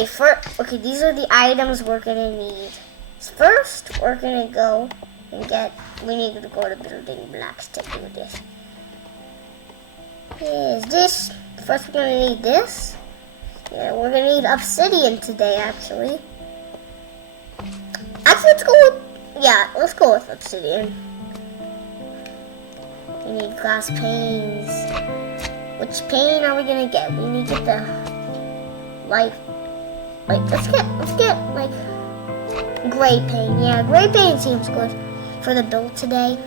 Okay, these are the items we're gonna need. First, we're gonna go and we need to go to building blocks to do this. Is this? First, we're gonna need this. Yeah, we're gonna need obsidian today, actually. Let's go with, let's go with obsidian. We need glass panes. Which pane are we gonna get? We need to get the let's get like gray pane. Yeah, gray pane seems good for the build today.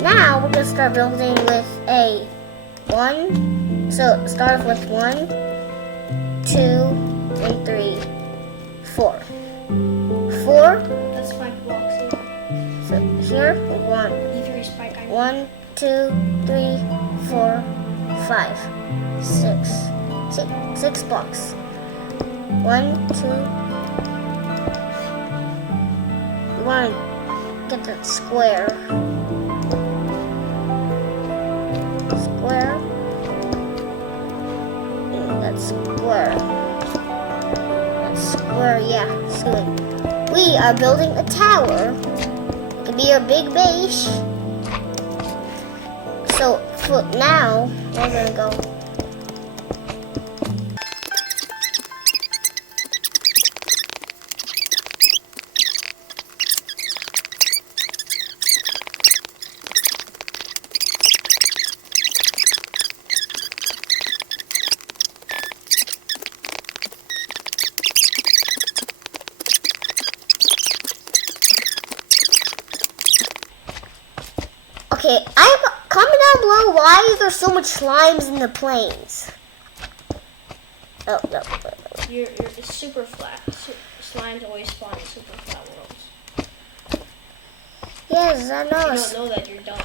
Now we're gonna start building with a 1. So start off with 1, 2, and 3, 4. 4. That's 5 blocks here. So here, 1. E3 spike. 1, 2, 3, 4, 5, 6. 6 blocks. 1, 2. We want to get that square. Square. That's square. That's square, yeah. So we are building a tower. It can be a big base. So for now, we're gonna go. Okay, comment down below why is there so much slimes in the plains? Oh, no. It's super flat. Slimes always spawn in super flat worlds. Yes, I know. If you don't know that, you're dumb.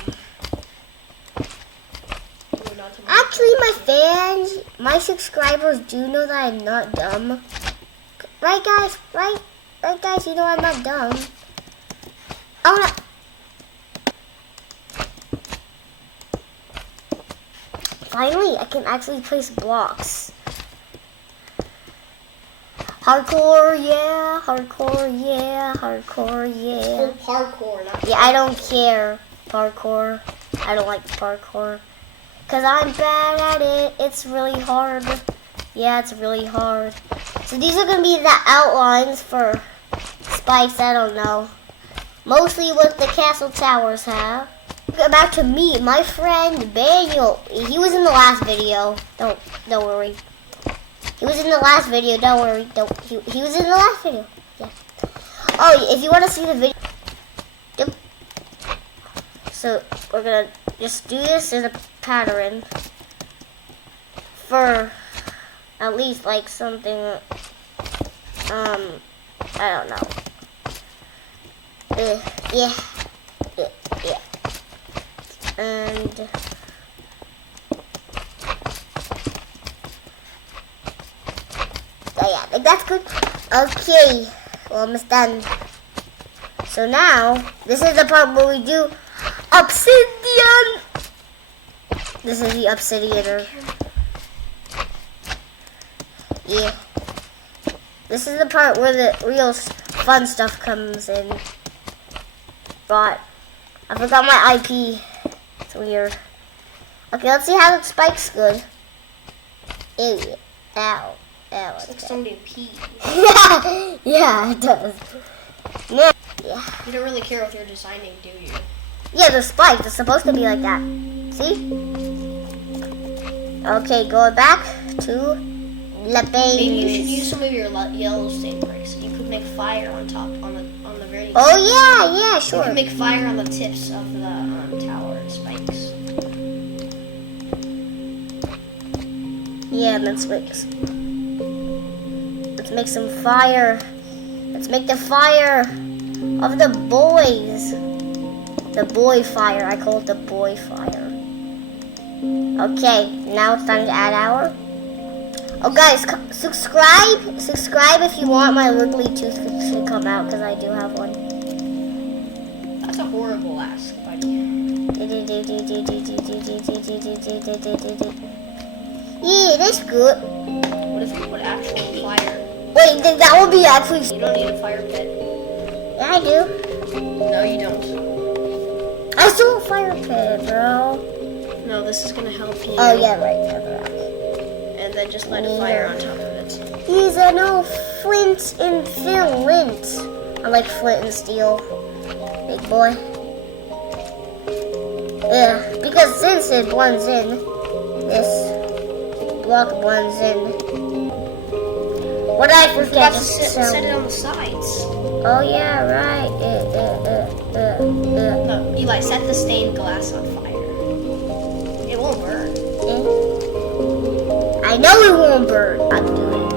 Actually, my fans, my subscribers do know that I'm not dumb. Right, guys? Right, guys? You know I'm not dumb. I wanna... Finally, I can actually place blocks. Hardcore, yeah. Hardcore, yeah. Hardcore, yeah. It's called parkour, not Yeah, I don't care. Parkour. I don't like parkour. Because I'm bad at it. It's really hard. Yeah, it's really hard. So these are going to be the outlines for spikes. I don't know. Mostly what the castle towers have. Back to me, my friend Daniel. He was in the last video. Don't worry. He was in the last video. Don't worry. He was in the last video. Yeah. Oh, if you want to see the video. Yep. So we're gonna just do this in a pattern for at least like something. I don't know. Yeah. And yeah, like that's good. Okay, we're almost done. So now, this is the part where we do obsidian. This is the obsidianer. Yeah. This is the part where the real fun stuff comes in. But I forgot my IP. It's weird. Okay, let's see how the spike's good. Ew. Ow. Ow. It's like somebody peed. Yeah, it does. Yeah. You don't really care what you're designing, do you? Yeah, the spikes. It's supposed to be like that. See? Okay, going back to the base. Maybe you should use some of your yellow stain bricks. You could make fire on top, on the very. Oh yeah, sure. You can make fire on the tips of the tower spikes. Yeah, let's make some fire. Let's make the fire of the boys. The boy fire. I call it the boy fire. Okay, now it's time to add our. Oh, guys, subscribe. Subscribe if you want my wiggly tooth to come out, because I do have one. That's a horrible ask, buddy. Yeah, that's good. What if you put actual fire? that would be actually. You don't need a fire pit. Yeah, I do. No, you don't. I still have a fire pit, bro. No, this is gonna help you. Oh yeah, right. Yeah, the rock. And then just light a fire on top of it. These are no flint and flint. I like flint and steel, big boy. Yeah, because since it blends in, this block blends in. What did I You forget? forgot to set it on the sides. Oh yeah, right. No, Eli, set the stained glass on fire. It won't burn. I know it won't burn. I'm doing it.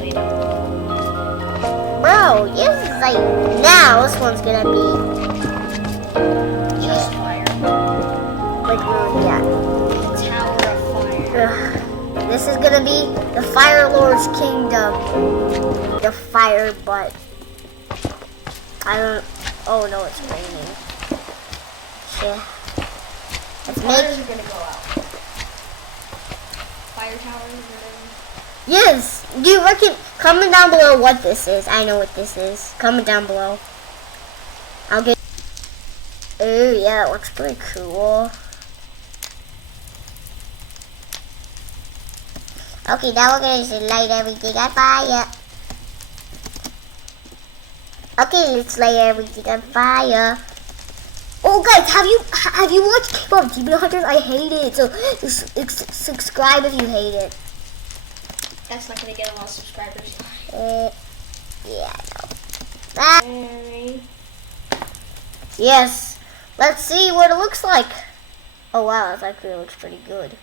Wait. Bro, yes, like now this one's gonna be Just fire. like yeah. Tower of fire. Ugh. This is gonna be the Fire Lord's kingdom. The fire butt. I don't. Oh no, it's raining. Shit. Let's Fires make. are gonna go out. Fire towers are gonna. Yes. Do you reckon? Comment down below what this is. I know what this is. Comment down below. I'll get. Oh yeah, it looks pretty cool. Okay, now we're gonna just light everything on fire. Okay, let's light everything on fire. Oh guys, have you watched K-pop Demon Hunters? I hate it. So subscribe if you hate it. That's not gonna get a lot of subscribers. Yeah, I know. Ah, yes. Let's see what it looks like. Oh wow, that actually looks pretty good.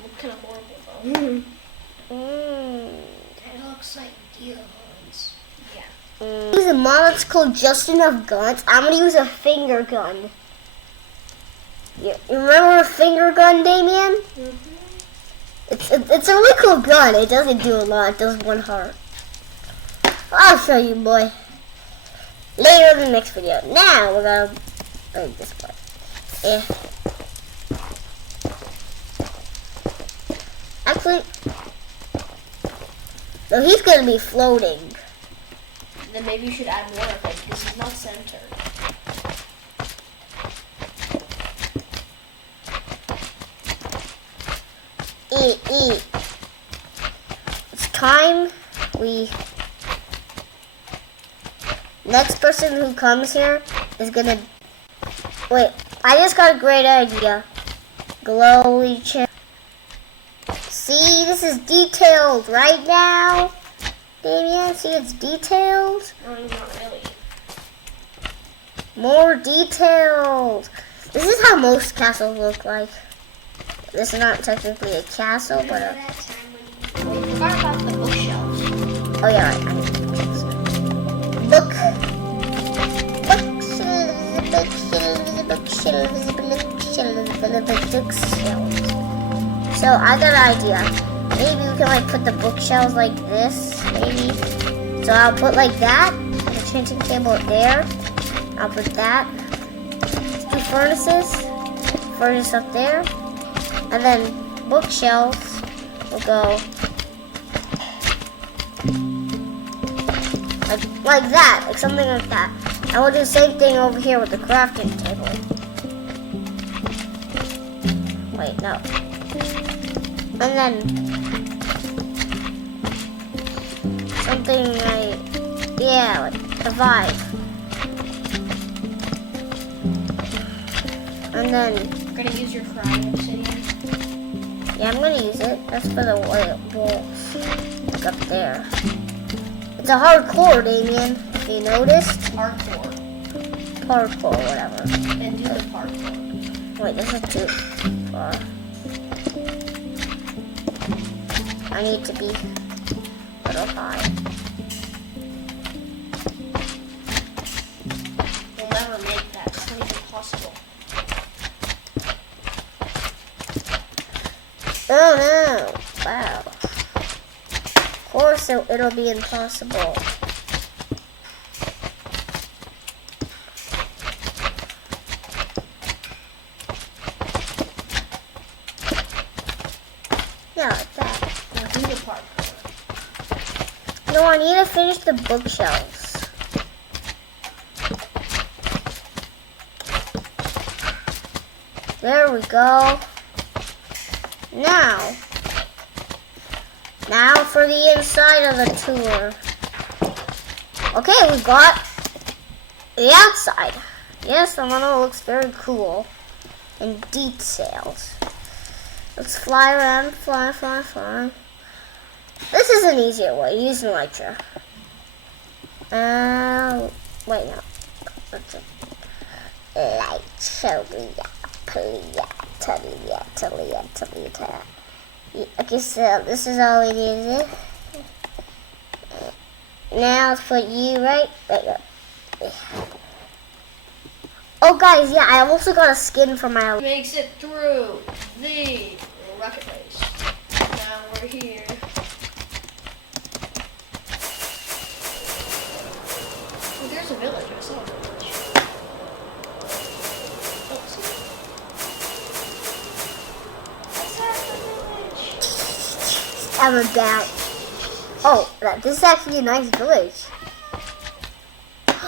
Look kind of horrible though. It looks like demons. Yeah. Use a mod that's called Just Enough Guns. I'm gonna use a finger gun. You remember a finger gun, Damien? It's a really cool gun. It doesn't do a lot. It does 1 heart. I'll show you, boy. Later in the next video. Now we're gonna break this part. Actually, so he's gonna be floating. Then maybe you should add more of it because he's not centered. Eat. It's time we. Next person who comes here is gonna. Wait, I just got a great idea. Glowy chip. See, this is detailed right now. Damien, see it's detailed? No, not really. More detailed. This is how most castles look like. This is not technically a castle, but a... We forgot about the bookshelves. Oh yeah, right. Bookshelves. So I got an idea. Maybe we can like put the bookshelves like this, maybe. So I'll put like that, the enchanting table there. I'll put that. 2 furnace up there. And then bookshelves will go like that, like something like that. And we'll do the same thing over here with the crafting table. Wait, no. And then something like, yeah, like a vibe. And then We're gonna use your crying obsidian. yeah, I'm gonna use it. That's for the white walls. Like up there. It's a hardcore, Damien, if you noticed. Hardcore. Parkour, whatever. Then do the parkour. Wait, this is too far. I need to be a little high. We'll never make that. It's not even possible. Oh no! Wow. Of course it'll be impossible. Yeah, like that. Now do the parkour. No, I need to finish the bookshelves. There we go. Now for the inside of the tour. Okay, we got the outside. Yes, the model looks very cool and detailed. Let's fly around, fly. This is an easier way, using Elytra. Wait, no. That's it. Elytra. Okay, so this is all we need. Now let's put you right. Oh, guys, yeah, I also got a skin for my. Makes it through the rocket race. Now we're here. Oh, there's a village. I saw a village. Oh, see? I saw the village. I'm about. Oh, this is actually a nice village.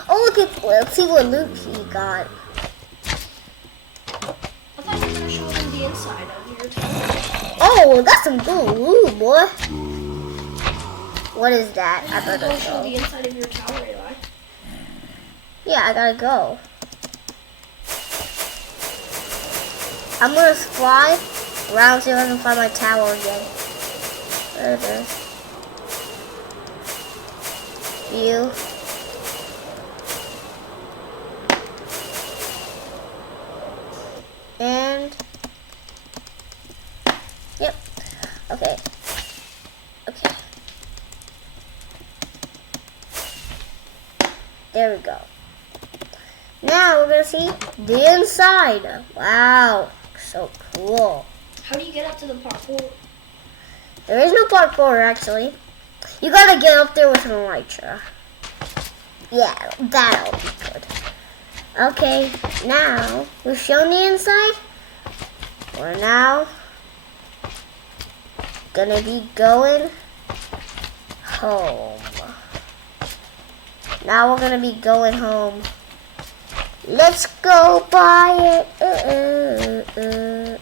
Oh, let's see what loot he got. I thought you were going to show them the inside of your tower. Oh, that's some good loot, boy. What is that? I Go better show go. the inside of your tower, Eli. Yeah, I gotta go. I'm gonna fly around see if I can find my tower again. There it is. View. And yep. Okay. There we go. Now we're gonna see the inside. Wow, so cool. How do you get up to the parkour? There is no parkour actually. You gotta get up there with an elytra. Yeah, that'll be good. Okay, now we've shown the inside. We're now gonna be going home. Now we're gonna be going home. Let's go buy it.